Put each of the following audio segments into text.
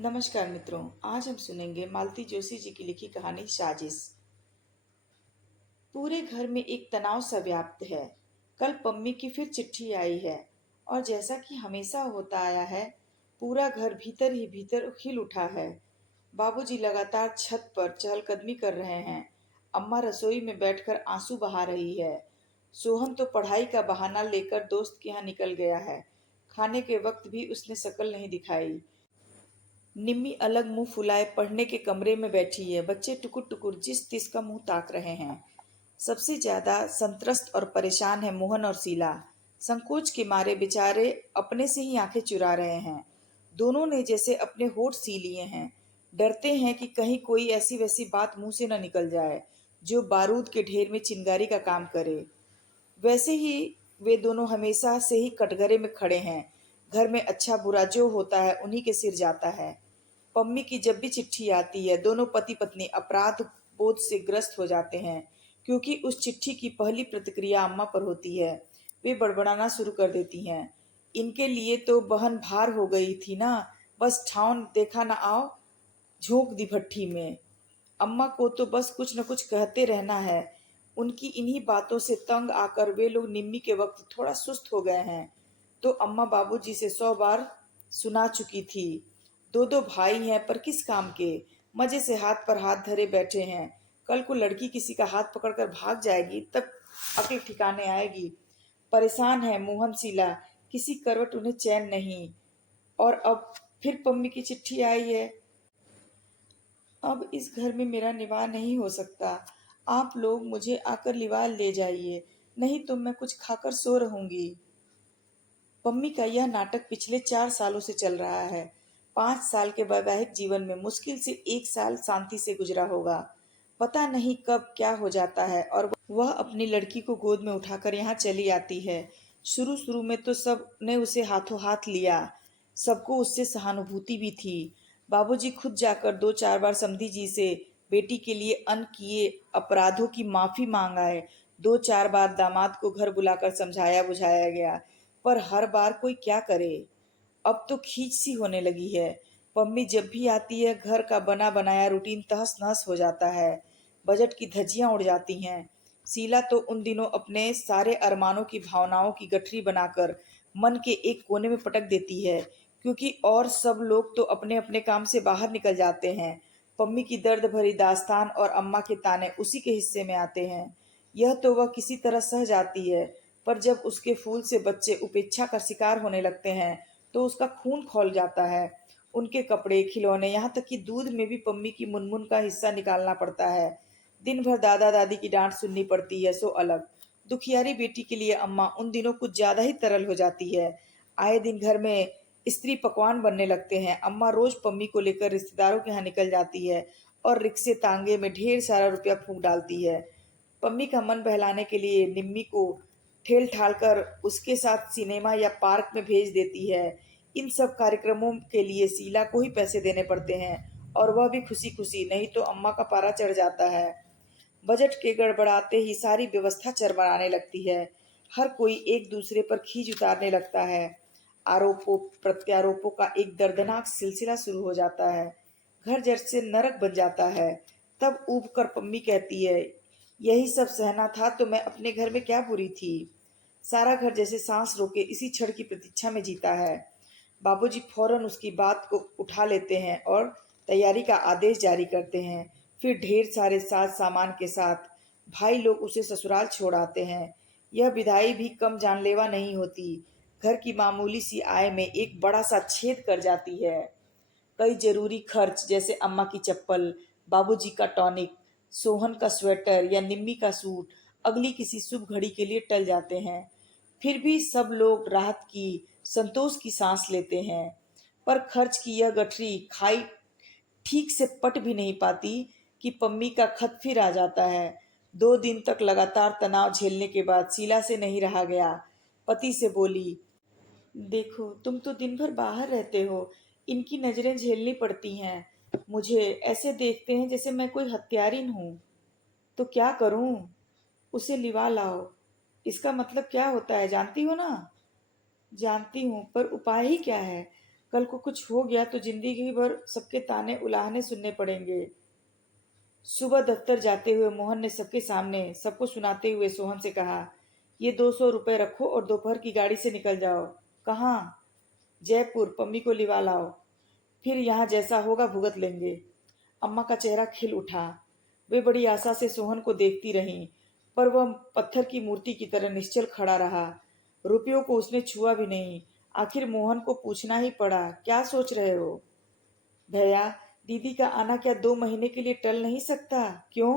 नमस्कार मित्रों, आज हम सुनेंगे मालती जोशी जी की लिखी कहानी साजिश। पूरे घर में एक तनाव सा व्याप्त है। कल पम्मी की फिर चिट्ठी आई है और जैसा कि हमेशा होता आया है, पूरा घर भीतर ही भीतर खिल उठा है। बाबूजी लगातार छत पर चहलकदमी कर रहे हैं। अम्मा रसोई में बैठकर आंसू बहा रही है। सोहन तो पढ़ाई का बहाना लेकर दोस्त के यहाँ निकल गया है। खाने के वक्त भी उसने शकल नहीं दिखाई। निम्मी अलग मुंह फुलाए पढ़ने के कमरे में बैठी है। बच्चे टुकुर टुकुर जिस तिस का मुंह ताक रहे हैं। सबसे ज्यादा संत्रस्त और परेशान है मोहन और शीला। संकोच के मारे बेचारे अपने से ही आंखें चुरा रहे हैं। दोनों ने जैसे अपने होठ सी लिए हैं। डरते हैं कि कहीं कोई ऐसी वैसी बात मुंह से न निकल जाए जो बारूद के ढेर में चिंगारी का काम करे। वैसे ही वे दोनों हमेशा से ही कटघरे में खड़े हैं। घर में अच्छा बुरा जो होता है उन्हीं के सिर जाता है। पम्मी की जब भी चिट्ठी आती है, दोनों पति पत्नी अपराध बोध से ग्रस्त हो जाते हैं, क्योंकि उस चिट्ठी की पहली प्रतिक्रिया अम्मा पर होती है। वे बड़बड़ाना शुरू कर देती हैं। इनके लिए तो बहन भार हो गई थी ना, बस ठाउन देखा ना आओ, झोंक दी भट्ठी में। अम्मा को तो बस कुछ न कुछ कहते रहना है। उनकी इन्हीं बातों से तंग आकर वे लोग निम्मी के वक्त थोड़ा सुस्त हो गए हैं। तो अम्मा बाबूजी से 100 बार सुना चुकी थी। दो दो भाई हैं पर किस काम के, मजे से हाथ पर हाथ धरे बैठे हैं। कल को लड़की किसी का हाथ पकड़कर भाग जाएगी तब अक्ल ठिकाने आएगी। परेशान है मोहन शीला, किसी करवट उन्हें चैन नहीं। और अब फिर पम्मी की चिट्ठी आई है। अब इस घर में मेरा निवाह नहीं हो सकता। आप लोग मुझे आकर लिवा ले जाइए, नहीं तो मैं कुछ खाकर सो रहूंगी। पम्मी का यह नाटक पिछले 4 सालों से चल रहा है। 5 साल के वैवाहिक जीवन में मुश्किल से 1 साल शांति से गुजरा होगा। पता नहीं कब क्या हो जाता है और वह अपनी लड़की को गोद में उठाकर यहाँ चली आती है। शुरू शुरू में तो सब ने उसे हाथों हाथ लिया। सबको उससे सहानुभूति भी थी। बाबूजी खुद जाकर 2-4 बार समधी जी से बेटी के लिए अन किए अपराधों की माफी मांग आए। 2-4 बार दामाद को घर बुलाकर समझाया बुझाया गया, पर हर बार कोई क्या करे। अब तो खींच सी होने लगी है। पम्मी जब भी आती है, घर का बना बनाया रूटीन तहस नहस हो जाता है। बजट की धज्जियां उड़ जाती हैं। शीला तो उन दिनों अपने सारे अरमानों की भावनाओं की गठरी बनाकर मन के एक कोने में पटक देती है, क्योंकि और सब लोग तो अपने अपने काम से बाहर निकल जाते हैं। पम्मी की दर्द भरी दास्तान और अम्मा के ताने उसी के हिस्से में आते हैं। यह तो वह किसी तरह सह जाती है, पर जब उसके फूल से बच्चे उपेक्षा का शिकार होने लगते हैं तो उसका खून खौल जाता है। उनके कपड़े, खिलौने, यहाँ तक कि दूध में भी पम्मी की मुनमुन का हिस्सा निकालना पड़ता है। दिन भर दादा दादी की डांट सुननी पड़ती है, सो अलग। दुखियारी बेटी के लिए अम्मा उन दिनों कुछ ज्यादा ही तरल हो जाती है। आए दिन घर में स्त्री पकवान बनने लगते हैं। अम्मा रोज पम्मी को लेकर रिश्तेदारों के यहाँ निकल जाती है और रिक्शे तांगे में ढेर सारा रुपया फूंक डालती है। पम्मी का मन बहलाने के लिए निम्मी को ठेल ठाल कर उसके साथ सिनेमा या पार्क में भेज देती है। इन सब कार्यक्रमों के लिए शीला को ही पैसे देने पड़ते हैं, और वह भी खुशी खुशी, नहीं तो अम्मा का पारा चढ़ जाता है। बजट के गड़बड़ाते ही सारी व्यवस्था चरमराने लगती है। हर कोई एक दूसरे पर खींच उतारने लगता है। आरोपों प्रत्यारोपों का एक दर्दनाक सिलसिला शुरू हो जाता है। घर जैसे नरक बन जाता है। तब ऊब कर पम्मी कहती है, यही सब सहना था तो मैं अपने घर में क्या बुरी थी। सारा घर जैसे सांस रोके इसी क्षण की प्रतीक्षा में जीता है। बाबूजी फौरन उसकी बात को उठा लेते हैं और तैयारी का आदेश जारी करते हैं। फिर ढेर सारे साज सामान के साथ भाई लोग उसे ससुराल छोड़ आते हैं। यह विदाई भी कम जानलेवा नहीं होती। घर की मामूली सी आय में एक बड़ा सा छेद कर जाती है। कई जरूरी खर्च जैसे अम्मा की चप्पल, बाबूजी का टॉनिक, सोहन का स्वेटर या निम्मी का सूट अगली किसी शुभ घड़ी के लिए टल जाते हैं। फिर भी सब लोग राहत की, संतोष की सांस लेते हैं। पर खर्च की यह गठरी खाई ठीक से पट भी नहीं पाती कि पम्मी का खत फिर आ जाता है। 2 दिन तक लगातार तनाव झेलने के बाद शीला से नहीं रहा गया। पति से बोली, देखो तुम तो दिन भर बाहर रहते हो, इनकी नजरें झेलनी पड़ती हैं। मुझे ऐसे देखते हैं जैसे मैं कोई हत्यारिन हूँ। तो क्या करूं? उसे लिवा लाओ। इसका मतलब क्या होता है जानती हो ना? जानती हूँ, पर उपाय ही क्या है? कल को कुछ हो गया तो जिंदगी भर सबके ताने उलाहने सुनने पड़ेंगे। सुबह दफ्तर जाते हुए मोहन ने सबके सामने सबको सुनाते हुए सोहन से कहा, ये 200 रुपये रखो और दोपहर की गाड़ी से निकल जाओ। कहाँ? जयपुर, पम्मी को लिवा लाओ, फिर यहाँ जैसा होगा भुगत लेंगे। अम्मा का चेहरा खिल उठा। वे बड़ी आशा से सोहन को देखती रहीं, पर वह पत्थर की मूर्ति की तरह निश्चल खड़ा रहा। रुपयों को उसने छुआ भी नहीं। आखिर मोहन को पूछना ही पड़ा, क्या सोच रहे हो भैया? दीदी का आना क्या 2 महीने के लिए टल नहीं सकता? क्यों?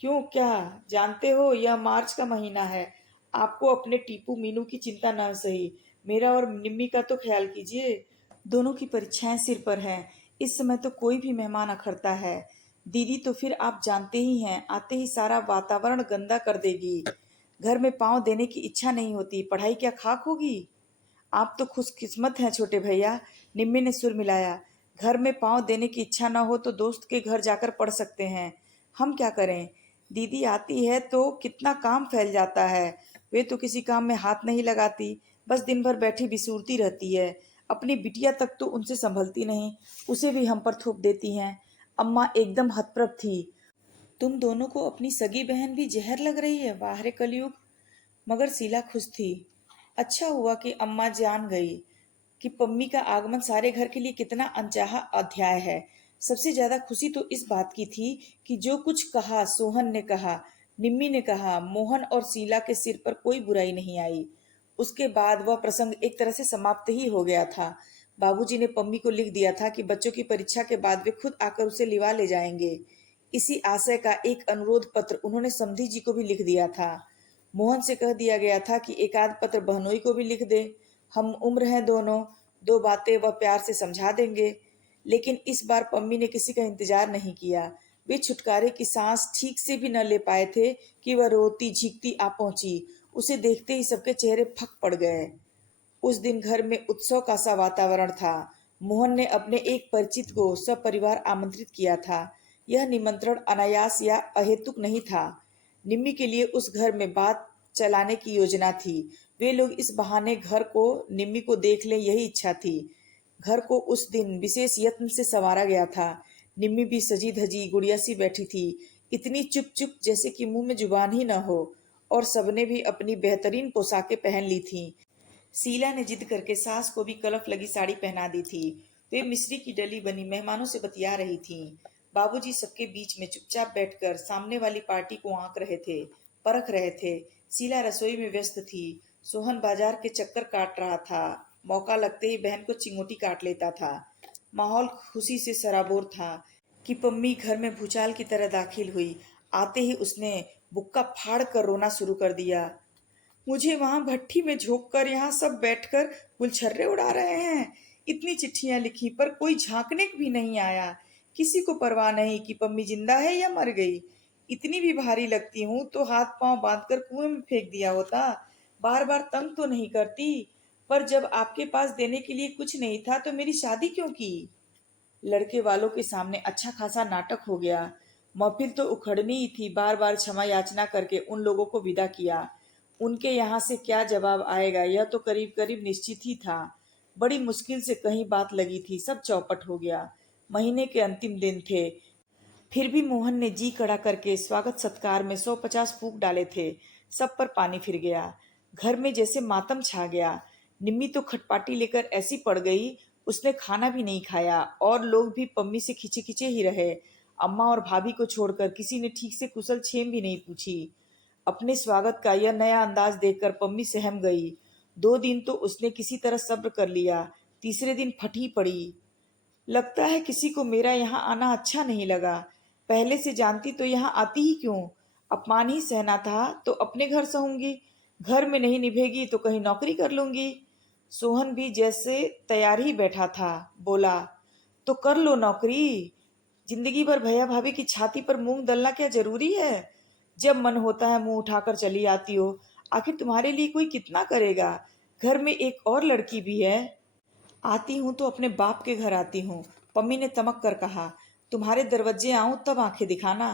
क्यों क्या? जानते हो यह मार्च का महीना है। आपको अपने टीपू मीनू की चिंता न सही, मेरा और निम्मी का तो ख्याल कीजिए। दोनों की परीक्षाएं सिर पर हैं। इस समय तो कोई भी मेहमान अखरता है। दीदी तो फिर आप जानते ही हैं, आते ही सारा वातावरण गंदा कर देगी। घर में पांव देने की इच्छा नहीं होती, पढ़ाई क्या खाक होगी? आप तो खुशकिस्मत हैं छोटे भैया, निम्मी ने सुर मिलाया। घर में पांव देने की इच्छा न हो तो दोस्त के घर जाकर पढ़ सकते हैं। हम क्या करें? दीदी आती है तो कितना काम फैल जाता है। वे तो किसी काम में हाथ नहीं लगाती, बस दिन भर बैठी बिसूरती रहती है। अपनी बिटिया तक तो उनसे संभलती नहीं, उसे भी हम पर थोप देती हैं। अम्मा एकदम हतप्रभ थी। तुम दोनों को अपनी सगी बहन भी जहर लग रही है, वाह रे कलयुग। मगर शीला खुश थी। अच्छा हुआ कि अम्मा जान गई कि पम्मी का आगमन सारे घर के लिए कितना अनचाहा अध्याय है। सबसे ज्यादा खुशी तो इस बात की थी कि जो कुछ कहा सोहन ने कहा, निम्मी ने कहा, मोहन और शीला के सिर पर कोई बुराई नहीं आई। उसके बाद वह प्रसंग एक तरह से समाप्त ही हो गया था। बाबूजी ने पम्मी को लिख दिया था कि बच्चों की परीक्षा के बाद वे खुद आकर उसे लिवा ले जाएंगे। इसी आशय का एक अनुरोध पत्र उन्होंने समधी जी को भी लिख दिया था। मोहन से कह दिया गया था कि एक आध पत्र बहनोई को भी लिख दे। हम उम्र हैं दोनों, दो बातें वह प्यार से समझा देंगे। लेकिन इस बार पम्मी ने किसी का इंतजार नहीं किया। वे छुटकारे की सांस ठीक से भी न ले पाए थे कि वह रोती झींकती आ पहुंची। उसे देखते ही सबके चेहरे फक पड़ गए। उस दिन घर में उत्सव का सा वातावरण था। मोहन ने अपने एक परिचित को सपरिवार आमंत्रित किया था। यह निमंत्रण अनायास या अहेतुक नहीं था। निम्मी के लिए उस घर में बात चलाने की योजना थी। वे लोग इस बहाने घर को, निम्मी को देख लें, यही इच्छा थी। घर को उस दिन विशेष यत्न से संवारा गया था। निम्मी भी सजी धजी गुड़िया सी बैठी थी, इतनी चुप चुप जैसे कि मुंह में जुबान ही न हो। और सबने भी अपनी बेहतरीन पोशाकें पहन ली थीं। शीला ने जिद करके सास को भी कलफ लगी साड़ी पहना दी थी। वे मिश्री की डली बनी मेहमानों से बतिया रही थीं। बाबूजी सबके बीच में चुपचाप बैठकर सामने वाली पार्टी को आंक रहे थे, परख रहे थे। शीला रसोई में व्यस्त थी। सोहन बाजार के चक्कर काट रहा था। मौका लगते ही बहन को चिंगोटी काट लेता था। माहौल खुशी से सराबोर था कि पम्मी घर में भूचाल की तरह दाखिल हुई। आते ही उसने बुक्का फाड़ कर रोना शुरू कर दिया। मुझे वहां भट्ठी में झोंक कर यहाँ सब बैठकर गुलछर्रे उड़ा रहे हैं। इतनी चिट्ठियां लिखी पर कोई झांकने भी नहीं आया। किसी को परवाह नहीं कि पम्मी जिंदा है या मर गई। इतनी भी भारी लगती हूँ तो हाथ पांव बांधकर कुएं में फेंक दिया होता। बार बार तंग तो नहीं करती, पर जब आपके पास देने के लिए कुछ नहीं था तो मेरी शादी क्यों की? लड़के वालों के सामने अच्छा खासा नाटक हो गया। महफिल तो उखड़नी ही थी। बार बार क्षमा याचना करके उन लोगों को विदा किया। उनके यहाँ से क्या जवाब आएगा यह तो करीब करीब निश्चित ही था। बड़ी मुश्किल से कहीं बात लगी थी, सब चौपट हो गया। महीने के अंतिम दिन थे। फिर भी मोहन ने जी कड़ा करके स्वागत सत्कार में 150 फूंक डाले थे। सब पर पानी फिर गया। घर में जैसे मातम छा गया। निम्मी तो खटपाटी लेकर ऐसी पड़ गई, उसने खाना भी नहीं खाया और लोग भी पम्मी से खिंचे खिंचे ही रहे। अम्मा और भाभी को छोड़कर किसी ने ठीक से कुशल क्षेम भी नहीं पूछी। अपने स्वागत का यह नया अंदाज देखकर पम्मी सहम गई। 2 दिन तो उसने किसी तरह सब्र कर लिया, तीसरे दिन फटी पड़ी। लगता है किसी को मेरा यहाँ आना अच्छा नहीं लगा। पहले से जानती तो यहाँ आती ही क्यों? अपमान ही सहना था तो अपने घर सहूंगी, घर में नहीं निभेगी तो कहीं नौकरी कर लूंगी। सोहन भी जैसे तैयार ही बैठा था, बोला, तो कर लो नौकरी। जिंदगी भर भैया भाभी की छाती पर मूंग दलना क्या जरूरी है? जब मन होता है मुंह उठाकर चली आती हो। आखिर तुम्हारे लिए कोई कितना करेगा? घर में एक और लड़की भी है। आती हूँ तो अपने बाप के घर आती हूँ, पम्मी ने तमक कर कहा। तुम्हारे दरवाजे आऊं तब आंखें दिखाना।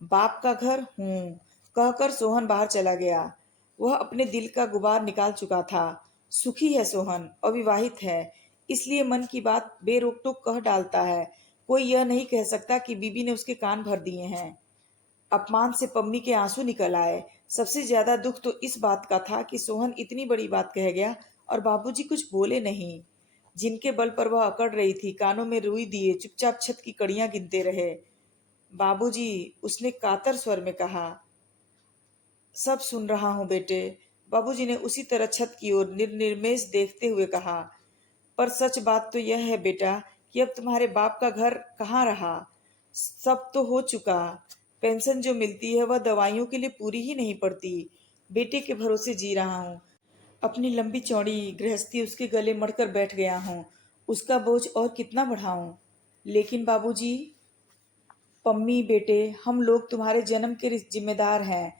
बाप का घर हूँ, कहकर सोहन बाहर चला गया। वह अपने दिल का गुबार निकाल चुका था। सुखी है सोहन, अविवाहित है, इसलिए मन की बात बेरोक टोक कह डालता है। कोई यह नहीं कह सकता कि बीबी ने उसके कान भर दिए हैं। अपमान से पम्मी के आंसू निकल आए। सबसे ज्यादा दुख तो इस बात का था कि सोहन इतनी बड़ी बात कह गया और बाबूजी कुछ बोले नहीं। जिनके बल पर वह अकड़ रही थी, कानों में रुई दिए चुपचाप छत की कड़ियां गिनते रहे। बाबूजी, उसने कातर स्वर में कहा। सब सुन रहा हूँ बेटे, बाबूजी ने उसी तरह छत की ओर निर्निमेष देखते हुए कहा। पर सच बात तो यह है बेटा कि अब तुम्हारे बाप का घर कहाँ रहा। सब तो हो चुका। पेंशन जो मिलती है वह दवाइयों के लिए पूरी ही नहीं पड़ती। बेटे के भरोसे जी रहा हूँ। अपनी लंबी चौड़ी गृहस्थी उसके गले मड़कर बैठ गया हूँ। उसका बोझ और कितना बढ़ाऊं। लेकिन बाबूजी, पम्मी बेटे, हम लोग तुम्हारे जन्म के जिम्मेदार हैं।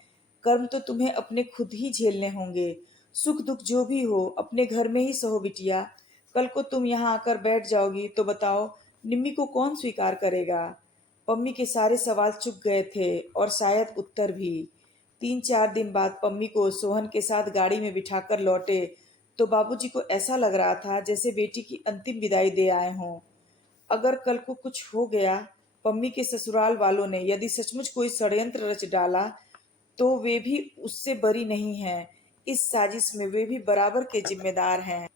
कर्म तो तुम्हें अपने खुद ही झेलने होंगे। सुख दुख जो भी हो अपने घर में ही सहो बिटिया। कल को तुम यहाँ आकर बैठ जाओगी तो बताओ, निम्मी को कौन स्वीकार करेगा। पम्मी के सारे सवाल चुक गए थे और शायद उत्तर भी। 3-4 दिन बाद पम्मी को सोहन के साथ गाड़ी में बिठाकर लौटे तो बाबूजी को ऐसा लग रहा था जैसे बेटी की अंतिम विदाई दे आए हों। अगर कल को कुछ हो गया, पम्मी के ससुराल वालों ने यदि सचमुच कोई षड्यंत्र रच डाला, तो वे भी उससे बरी नहीं हैं। इस साजिश में वे भी बराबर के जिम्मेदार हैं।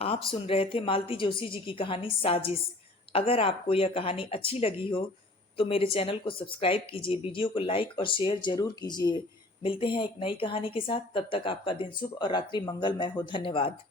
आप सुन रहे थे मालती जोशी जी की कहानी साजिश। अगर आपको यह कहानी अच्छी लगी हो तो मेरे चैनल को सब्सक्राइब कीजिए, वीडियो को लाइक और शेयर जरूर कीजिए। मिलते हैं एक नई कहानी के साथ। तब तक आपका दिन शुभ और रात्रि मंगलमय हो। धन्यवाद।